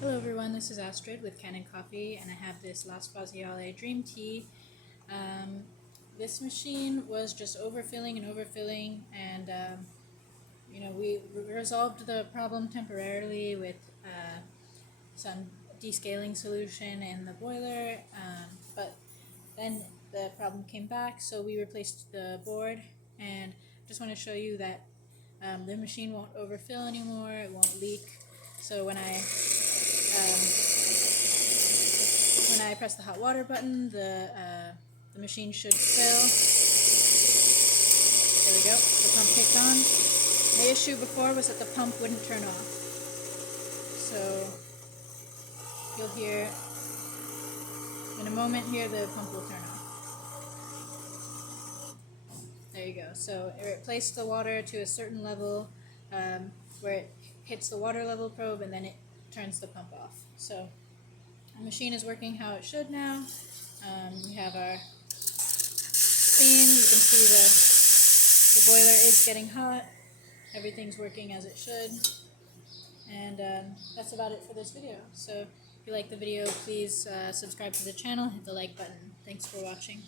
Hello everyone, this is Astrid with Kanen Coffee, and I have this La Spaziale Dream Tea. This machine was just overfilling, and we resolved the problem temporarily with some descaling solution in the boiler, but then the problem came back, so we replaced the board, and just want to show you that the machine won't overfill anymore, it won't leak. So when I press the hot water button, the machine should fill. There we go, the pump kicked on. The issue before was that the pump wouldn't turn off. So you'll hear, in a moment here, the pump will turn off. There you go. So it replaced the water to a certain level where it hits the water level probe, and then it turns the pump off. So the machine is working how it should now. We have our steam. You can see the boiler is getting hot. Everything's working as it should. And that's about it for this video. So if you like the video, please subscribe to the channel, hit the like button. Thanks for watching.